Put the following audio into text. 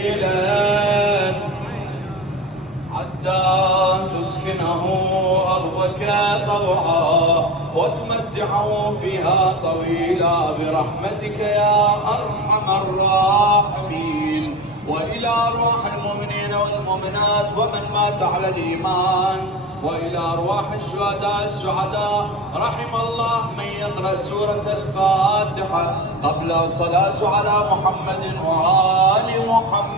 طويلا حتى تسكنه أرضك طوعا وتمتعه فيها طويلا برحمتك يا أرحم الراحمين. وإلى أرواح المؤمنين والمؤمنات ومن مات على الإيمان، وإلى أرواح الشهداء السعداء، رحم الله من يقرأ سورة الفاتحة قبل الصلاة على محمد وآل محمد.